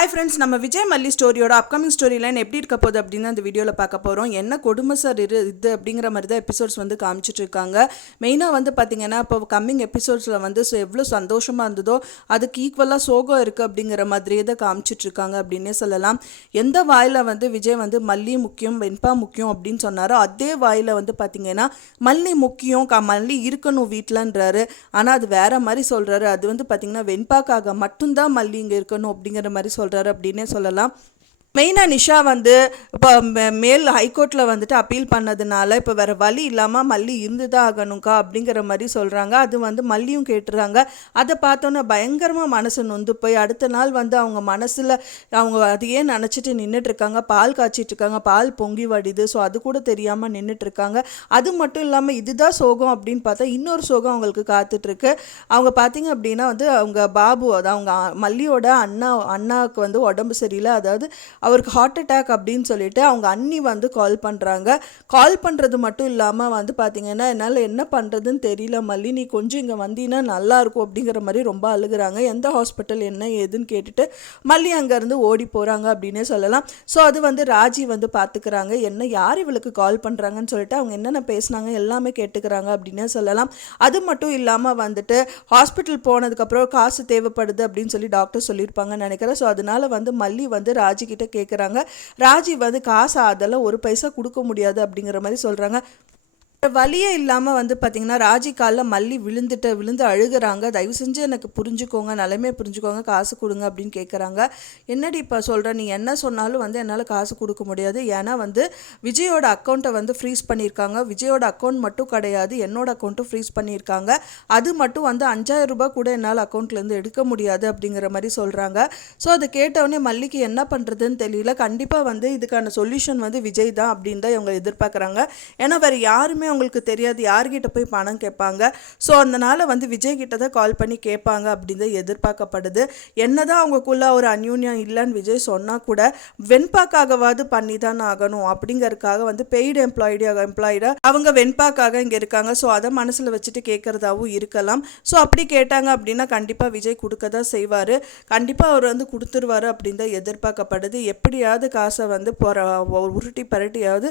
Hi friends, நம்ம விஜய் மல்லி ஸ்டோரியோட upcoming story line எப்படி இருக்க போகுது அப்படின்னு அந்த வீடியோவில் பார்க்க போகிறோம். என்ன கொடுமை சார் இது அப்படிங்கிற மாதிரி தான் எபிசோட்ஸ் வந்து காமிச்சிட்டு இருக்காங்க. மெயினாக வந்து பார்த்தீங்கன்னா இப்போ கம்மிங் எபிசோட்ஸில் வந்து எவ்வளோ சந்தோஷமாக இருந்ததோ அதுக்கு ஈக்குவலாக சோகம் இருக்குது அப்படிங்கிற மாதிரியே தான் காமிச்சிட்டு இருக்காங்க அப்படின்னே சொல்லலாம். எந்த வாயில் வந்து விஜய் வந்து மல்லி முக்கியம் வெண்பா முக்கியம் அப்படின்னு சொன்னாரோ அதே வாயில் வந்து பார்த்தீங்கன்னா மல்லி முக்கியம் மல்லி இருக்கணும் வீட்டிலன்றாரு. ஆனால் அது வேற மாதிரி சொல்கிறாரு. அது வந்து பார்த்தீங்கன்னா வெண்பாக்காக மட்டும்தான் மல்லி இங்கே இருக்கணும் அப்படிங்கிற மாதிரி சொல்கிறாரு அப்படின்னே சொல்லலாம். மெயினாக நிஷா வந்து இப்போ மேல் ஹைகோர்ட்டில் வந்துட்டு அப்பீல் பண்ணதுனால இப்போ வேறு வழி இல்லாமல் மல்லி இருந்து தான் ஆகணும்க்கா அப்படிங்கிற மாதிரி சொல்கிறாங்க. அது வந்து மல்லியும் கேட்டுறாங்க. அதை பார்த்தோன்னே பயங்கரமாக மனசு நொந்து போய் அடுத்த நாள் வந்து அவங்க மனசில் அவங்க அதையே நினச்சிட்டு நின்றுட்டுருக்காங்க. பால் காய்ச்சிட்ருக்காங்க, பால் பொங்கி வடிது. ஸோ அது கூட தெரியாமல் நின்றுட்டுருக்காங்க. அது மட்டும் இல்லாமல் இதுதான் சோகம் அப்படின்னு பார்த்தா இன்னொரு சோகம் அவங்களுக்கு காத்துட்ருக்கு. அவங்க பார்த்தீங்க அப்படின்னா வந்து அவங்க பாபு, அதாவது அவங்க மல்லியோட அண்ணாவுக்கு வந்து உடம்பு சரியில்லை, அதாவது அவருக்கு ஹார்ட் அட்டாக் அப்படின்னு சொல்லிட்டு அவங்க அண்ணி வந்து கால் பண்ணுறாங்க. கால் பண்ணுறது மட்டும் இல்லாமல் வந்து பார்த்திங்கன்னா என்னால் என்ன பண்ணுறதுன்னு தெரியல மல்லி, நீ கொஞ்சம் இங்கே வந்தீங்கன்னா நல்லாயிருக்கும் அப்படிங்கிற மாதிரி ரொம்ப அழுகுறாங்க. எந்த ஹாஸ்பிட்டல் என்ன ஏதுன்னு கேட்டுட்டு மல்லி அங்கேருந்து ஓடி போகிறாங்க அப்படின்னே சொல்லலாம். ஸோ அது வந்து ராஜி வந்து பார்த்துக்கிறாங்க. என்ன யார் இவளுக்கு கால் பண்ணுறாங்கன்னு சொல்லிட்டு அவங்க என்னென்ன பேசுனாங்க எல்லாமே கேட்டுக்கிறாங்க அப்படின்னே சொல்லலாம். அது மட்டும் இல்லாமல் வந்துட்டு ஹாஸ்பிட்டல் போனதுக்கப்புறம் காசு தேவைப்படுது அப்படின்னு சொல்லி டாக்டர் சொல்லியிருப்பாங்கன்னு நினைக்கிறேன். ஸோ அதனால வந்து மல்லி வந்து ராஜி கிட்ட கேட்குறாங்க. ராஜி வந்து காசு அதெல்லாம் ஒரு பைசா கொடுக்க முடியாது அப்படிங்கிற மாதிரி சொல்கிறாங்க. வழியே இல்லாமல் வந்து பார்த்திங்கன்னா ராஜி காலில் மல்லி விழுந்து அழுகிறாங்க. தயவு செஞ்சு எனக்கு புரிஞ்சுக்கோங்க, நிலைமையை புரிஞ்சுக்கோங்க, காசு கொடுங்க அப்படின்னு கேட்குறாங்க. என்னடி இப்போ சொல்கிற, நீ என்ன சொன்னாலும் வந்து என்னால் காசு கொடுக்க முடியாது. ஏன்னா வந்து விஜயோட அக்கௌண்ட்டை வந்து ஃப்ரீஸ் பண்ணியிருக்காங்க. விஜயோட அக்கௌண்ட் மட்டும் கிடையாது, என்னோட அக்கௌண்ட்டும் ஃப்ரீஸ் பண்ணியிருக்காங்க. அது மட்டும் வந்து 5000 ரூபாய் கூட என்னால் அக்கௌண்ட்லேருந்து எடுக்க முடியாது அப்படிங்கிற மாதிரி சொல்கிறாங்க. ஸோ அதை கேட்டவுடனே மல்லிக்கு என்ன பண்ணுறதுன்னு தெரியல. கண்டிப்பாக வந்து இதுக்கான சொல்யூஷன் வந்து விஜய் தான் அப்படின்னு தான் இவங்க எதிர்பார்க்குறாங்க. ஏன்னா வேறு யாருமே அவங்களுக்கு தெரியாது யார்கிட்ட போய் பணம் கேட்பாங்க. ஸோ அதனால் வந்து விஜய் கிட்ட தான் கால் பண்ணி கேட்பாங்க அப்படின்னு தான் எதிர்பார்க்கப்படுது. என்னதான் அவங்களுக்குள்ள ஒரு அந்யூன்யம் இல்லைன்னு விஜய் சொன்னால் கூட வெண்பாக்காகவாது பண்ணி தான் ஆகணும் அப்படிங்கிறதுக்காக வந்து பெய்டு எம்ப்ளாய்டாக அவங்க வெண்பாக்காக இங்கே இருக்காங்க. ஸோ அதை மனசில் வச்சுட்டு கேட்குறதாவும் இருக்கலாம். ஸோ அப்படி கேட்டாங்க அப்படின்னா கண்டிப்பாக விஜய் கொடுக்க தான் செய்வார். கண்டிப்பாக அவர் வந்து கொடுத்துருவார் அப்படின்னு தான் எதிர்பார்க்கப்படுது. எப்படியாவது காசை வந்து உருட்டி பரட்டியாவது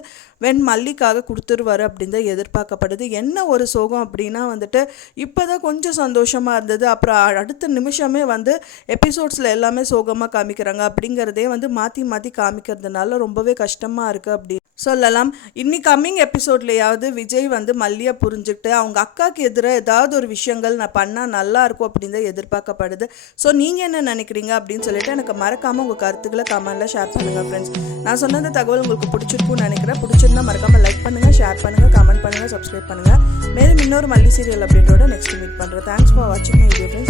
மல்லிக்காக கொடுத்துருவார் அப்படின்னு தான் எதிர்பார்க்கப்படுது. என்ன ஒரு சோகம் அப்படின்னா வந்துட்டு இப்போ தான் கொஞ்சம் சந்தோஷமாக இருந்தது, அப்புறம் அடுத்த நிமிஷமே வந்து எபிசோட்ஸில் எல்லாமே சோகமாக காமிக்கிறாங்க. அப்படிங்கிறதே வந்து மாற்றி காமிக்கிறதுனால ரொம்பவே கஷ்டமாக இருக்குது அப்படி சொல்லலாம். இன்னைக்கு கம்மிங் எபிசோட்லையாவது விஜய் வந்து மல்லியை புரிஞ்சுக்கிட்டு அவங்க அக்காவுக்கு எதிராக ஏதாவது ஒரு விஷயங்கள் நான் பண்ணால் நல்லா இருக்கும் அப்படின்னு தான் எதிர்பார்க்கப்படுது. ஸோ நீங்கள் என்ன நினைக்கிறீங்க அப்படின்னு சொல்லிட்டு எனக்கு மறக்காமல் உங்கள் கருத்துக்களை கமெண்ட்டில் ஷேர் பண்ணுங்கள் ஃப்ரெண்ட்ஸ். நான் சொன்ன தகவல் உங்களுக்கு பிடிச்சிருக்குன்னு நினைக்கிறேன். பிடிச்சிருந்தா மறக்காமல் லைக் பண்ணுங்கள், ஷேர் பண்ணுங்கள், கமெண்ட் பண்ணுங்கள், சப்ஸ்கிரைப் பண்ணுங்கள். மேலும் இன்னொரு மல்லி சீரியல் அப்டேட்டோட நெக்ஸ்ட் மீட் பண்ணுறேன். தேங்க்ஸ் ஃபார் வாட்சிங் மை வீடியோ ஃப்ரெண்ட்ஸ்.